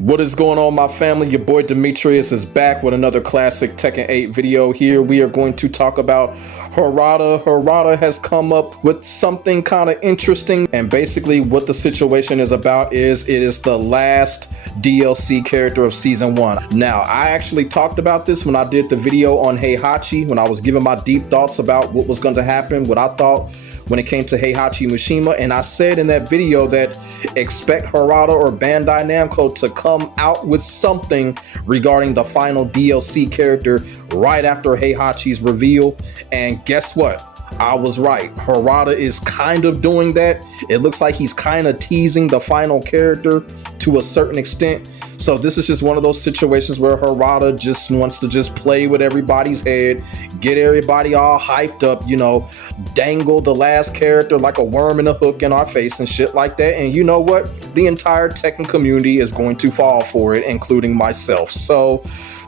What is going on, my family? Your boy Demetrius is back with another classic Tekken 8 video. Here we are going to talk about Harada. Harada has come up with something kind of interesting, and basically what the situation is about is it is the last DLC character of season 1. Now, I actually talked about this when I did the video on Heihachi, when I was giving my deep thoughts about what was going to happen, what I thought when it came to Heihachi Mishima, and I said in that video that expect Harada or Bandai Namco to come out with something regarding the final DLC character right after Heihachi's reveal, and guess what? I was right. Harada is kind of doing that. It looks like he's kind of teasing the final character to a certain extent. So this is just one of those situations where Harada just wants to just play with everybody's head, get everybody all hyped up, you know, dangle the last character like a worm in a hook in our face and shit like that. And you know what? The entire Tekken community is going to fall for it, including myself. So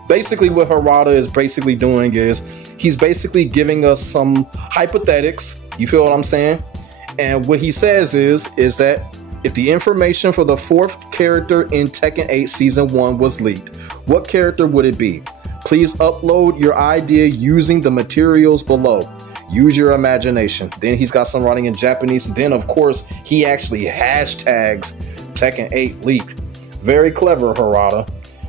basically what Harada is basically doing is he's basically giving us some hypothetics. You feel what I'm saying? And what he says is that if the information for the 4th character in Tekken 8 Season 1 was leaked, what character would it be? Please upload your idea using the materials below. Use your imagination. Then he's got some writing in Japanese. Then, of course, he actually hashtags Tekken 8 leaked. Very clever, Harada.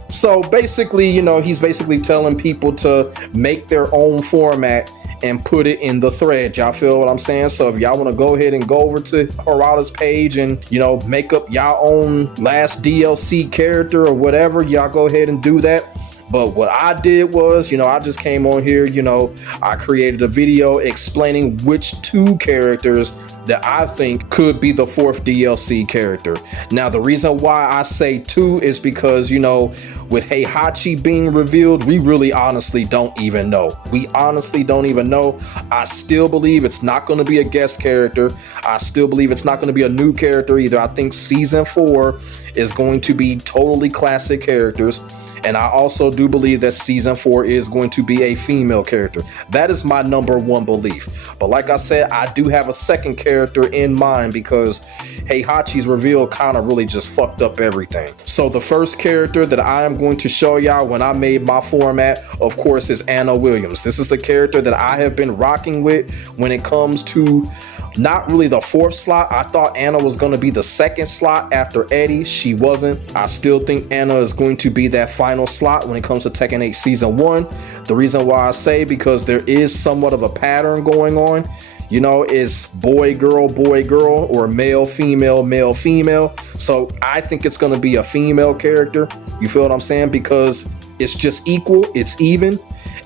So basically, you know, he's basically telling people to make their own format and put it in the thread. Y'all feel what I'm saying? So if y'all want to go ahead and go over to Harada's page and, you know, make up y'all own last DLC character or whatever, y'all go ahead and do that. But what I did was, you know, I just came on here, you know, I created a video explaining which 2 characters that I think could be the 4th DLC character. Now, the reason why I say 2 is because, you know, with Heihachi being revealed, we really honestly don't even know. We honestly don't even know. I still believe it's not going to be a guest character. I still believe it's not going to be a new character either. I think season 4 is going to be totally classic characters. And I also do believe that season 4 is going to be a female character. That is my #1 belief. But like I said, I do have a second character in mind because Heihachi's reveal kind of really just fucked up everything. So the first character that I am going to show y'all when I made my format, of course, is Anna Williams. This is the character that I have been rocking with when it comes to not really the 4th slot. I thought Anna was going to be the 2nd slot after Eddie. She wasn't. I still think Anna is going to be that final slot when it comes to Tekken 8 Season 1. The reason why I say because there is somewhat of a pattern going on. You know, it's boy, girl, or male, female. So I think it's going to be a female character. You feel what I'm saying? Because it's just equal. It's even.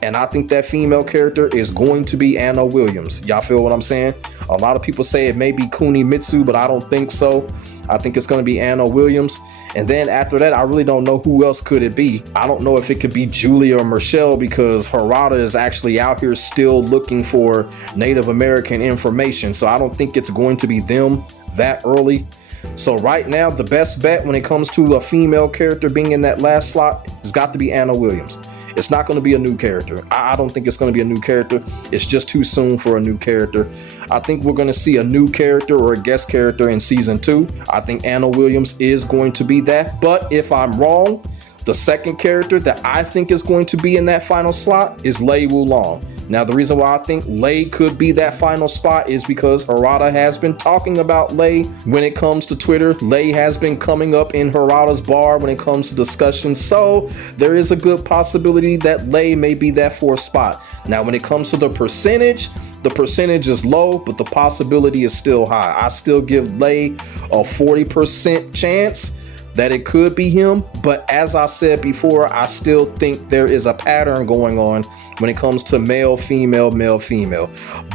And I think that female character is going to be Anna Williams. Y'all feel what I'm saying? A lot of people say it may be Kunimitsu, but I don't think so. I think it's going to be Anna Williams. And then after that, I really don't know who else could it be. I don't know if it could be Julia or Michelle because Harada is actually out here still looking for Native American information. So I don't think it's going to be them that early. So right now, the best bet when it comes to a female character being in that last slot has got to be Anna Williams. It's not going to be a new character. I don't think it's going to be a new character. It's just too soon for a new character. I think we're going to see a new character or a guest character in season 2. I think Anna Williams is going to be that. But if I'm wrong, the second character that I think is going to be in that final slot is Lei Wulong. Now, the reason why I think Lei could be that final spot is because Harada has been talking about Lei when it comes to Twitter. Lei has been coming up in Harada's bar when it comes to discussions. So there is a good possibility that Lei may be that 4th spot. Now, when it comes to the percentage is low, but the possibility is still high. I still give Lei a 40% chance that it could be him, but as I said before, I still think there is a pattern going on when it comes to male, female.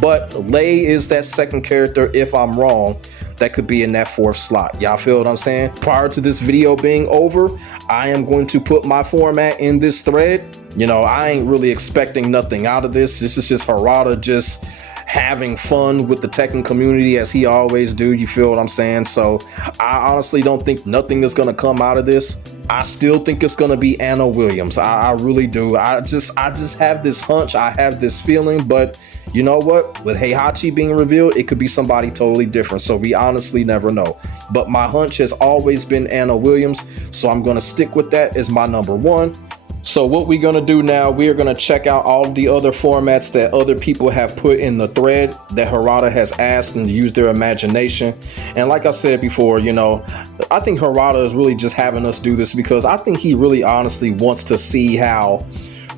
But Lei is that second character, if I'm wrong, that could be in that 4th slot. Y'all feel what I'm saying? Prior to this video being over, I am going to put my format in this thread. You know, I ain't really expecting nothing out of this. This is just Harada just having fun with the Tekken community as he always do. You feel what I'm saying? So I honestly don't think nothing is going to come out of this. I still think it's going to be Anna Williams. I really do. I just have this hunch. I have this feeling, but you know what? With Heihachi being revealed, it could be somebody totally different. So we honestly never know. But my hunch has always been Anna Williams. So I'm going to stick with that as my number one. So what we're going to do now, we are going to check out all the other formats that other people have put in the thread that Harada has asked and use their imagination. And like I said before, you know, I think Harada is really just having us do this because I think he really honestly wants to see how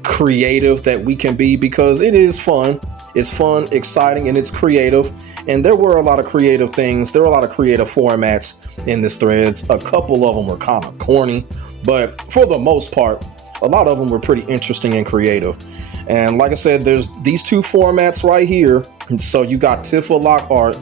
creative that we can be, because it is fun. It's fun, exciting, and it's creative. And there were a lot of creative things. There were a lot of creative formats in this thread. A couple of them were kind of corny, but for the most part, a lot of them were pretty interesting and creative. And like I said, there's these two formats right here. And so you got Tifa Lockhart,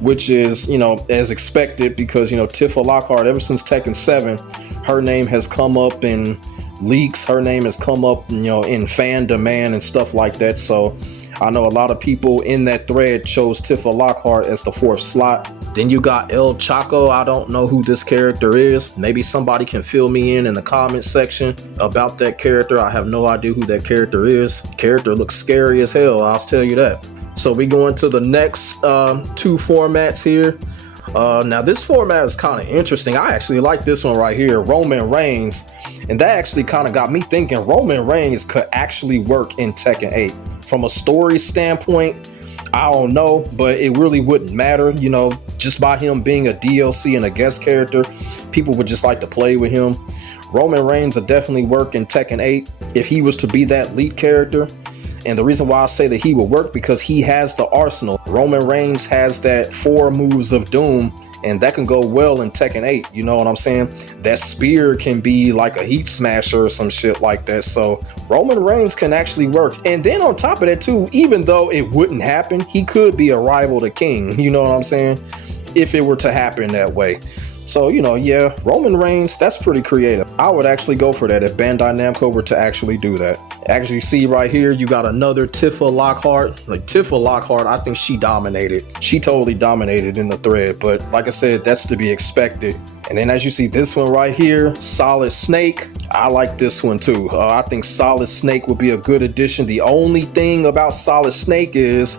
which is, you know, as expected, because, you know, Tifa Lockhart, ever since Tekken 7, her name has come up in leaks. Her name has come up, you know, in fan demand and stuff like that. So I know a lot of people in that thread chose Tifa Lockhart as the 4th slot. Then you got El Chaco. I don't know who this character is. Maybe somebody can fill me in the comment section about that character. I have no idea who that character is. Character looks scary as hell, I'll tell you that. So we go into the next two formats here. Now this format is kind of interesting. I actually like this one right here, Roman Reigns. And that actually kind of got me thinking Roman Reigns could actually work in Tekken 8. From a story standpoint, I don't know, but it really wouldn't matter, you know, just by him being a DLC and a guest character, people would just like to play with him. Roman Reigns would definitely work in Tekken 8 if he was to be that lead character. And the reason why I say that he would work, because he has the arsenal. Roman Reigns has that 4 moves of doom, and that can go well in Tekken 8, you know what I'm saying? That spear can be like a heat smasher or some shit like that. So Roman Reigns can actually work. And then on top of that too, even though it wouldn't happen, he could be a rival to King, you know what I'm saying? If it were to happen that way. So, you know, yeah, Roman Reigns, that's pretty creative. I would actually go for that if Bandai Namco were to actually do that. As you see right here, you got another Tifa Lockhart. Like Tifa Lockhart, I think she dominated. She totally dominated in the thread. But like I said, that's to be expected. And then as you see this one right here, Solid Snake. I like this one too. I think Solid Snake would be a good addition. The only thing about Solid Snake is,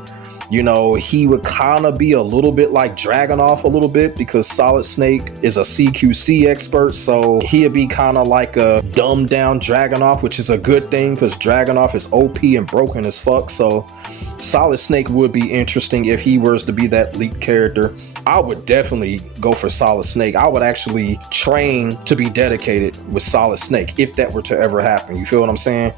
you know, he would kind of be a little bit like Dragunov a little bit, because Solid Snake is a CQC expert. So he'd be kind of like a dumbed down Dragunov, which is a good thing because Dragunov is OP and broken as fuck. So Solid Snake would be interesting if he was to be that lead character. I would definitely go for Solid Snake. I would actually train to be dedicated with Solid Snake if that were to ever happen. You feel what I'm saying?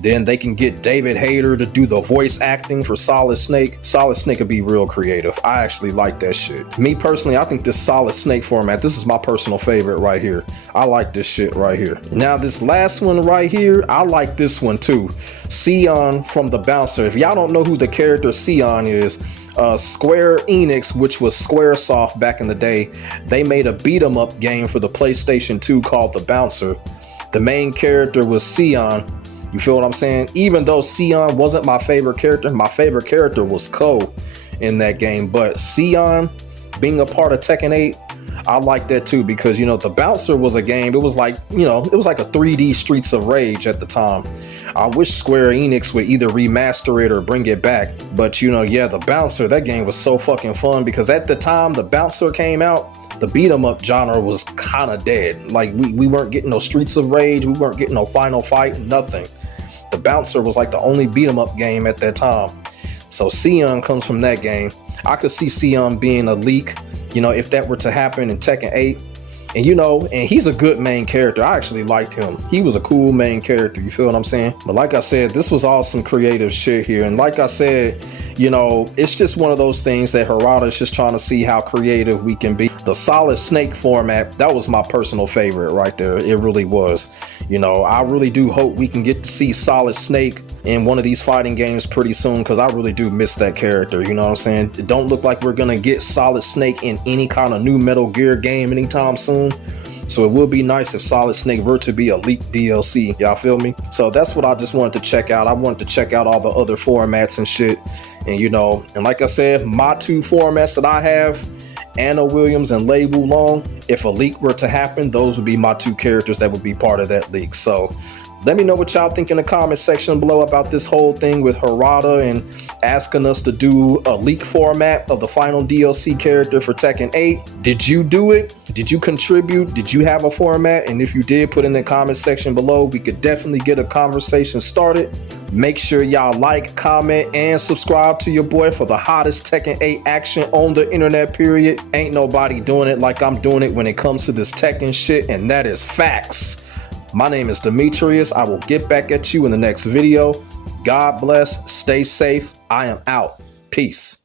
Then they can get David Hayter to do the voice acting for Solid Snake. Solid Snake would be real creative. I actually like that shit. Me personally, I think this Solid Snake format, this is my personal favorite right here. I like this shit right here. Now this last one right here, I like this one too. Sion from the Bouncer. If y'all don't know who the character Sion is, Square Enix, which was Squaresoft back in the day, they made a beat 'em up game for the PlayStation 2 called The Bouncer. The main character was Sion. You feel what I'm saying? Even though Sion wasn't my favorite character was Ko in that game. But Sion being a part of Tekken 8, I like that too, because, you know, The Bouncer was a game. It was like, you know, it was like a 3D Streets of Rage at the time. I wish Square Enix would either remaster it or bring it back. But, you know, yeah, The Bouncer, that game was so fucking fun, because at the time The Bouncer came out, the beat 'em up genre was kind of dead. Like we weren't getting no Streets of Rage, we weren't getting no Final Fight, nothing. The Bouncer was like the only beat 'em up game at that time. So Sion comes from that game. I could see Sion being a leak, you know, if that were to happen in Tekken 8. And, you know, and he's a good main character. I actually liked him. He was a cool main character. You feel what I'm saying? But like I said, this was all some creative shit here. And like I said, you know, it's just one of those things that Harada is just trying to see how creative we can be. The Solid Snake format, that was my personal favorite right there. It really was. You know, I really do hope we can get to see Solid Snake in one of these fighting games pretty soon, because I really do miss that character. You know what I'm saying? It don't look like we're gonna get Solid Snake in any kind of new Metal Gear game anytime soon. So it would be nice if Solid Snake were to be a leaked DLC. Y'all feel me? So that's what I just wanted to check out. I wanted to check out all the other formats and shit. And, you know, and like I said, my two formats that I have Anna Williams and Lei Wulong. If a leak were to happen, those would be my two characters that would be part of that leak. So let me know what y'all think in the comment section below about this whole thing with Harada and asking us to do a leak format of the final DLC character for Tekken 8. Did you do it? Did you contribute? Did you have a format? And if you did, put in the comment section below. We could definitely get a conversation started. Make sure y'all like, comment, and subscribe to your boy for the hottest Tekken 8 action on the internet, period. Ain't nobody doing it like I'm doing it when it comes to this Tekken shit, and that is facts. My name is Demetrius. I will get back at you in the next video. God bless. Stay safe. I am out. Peace.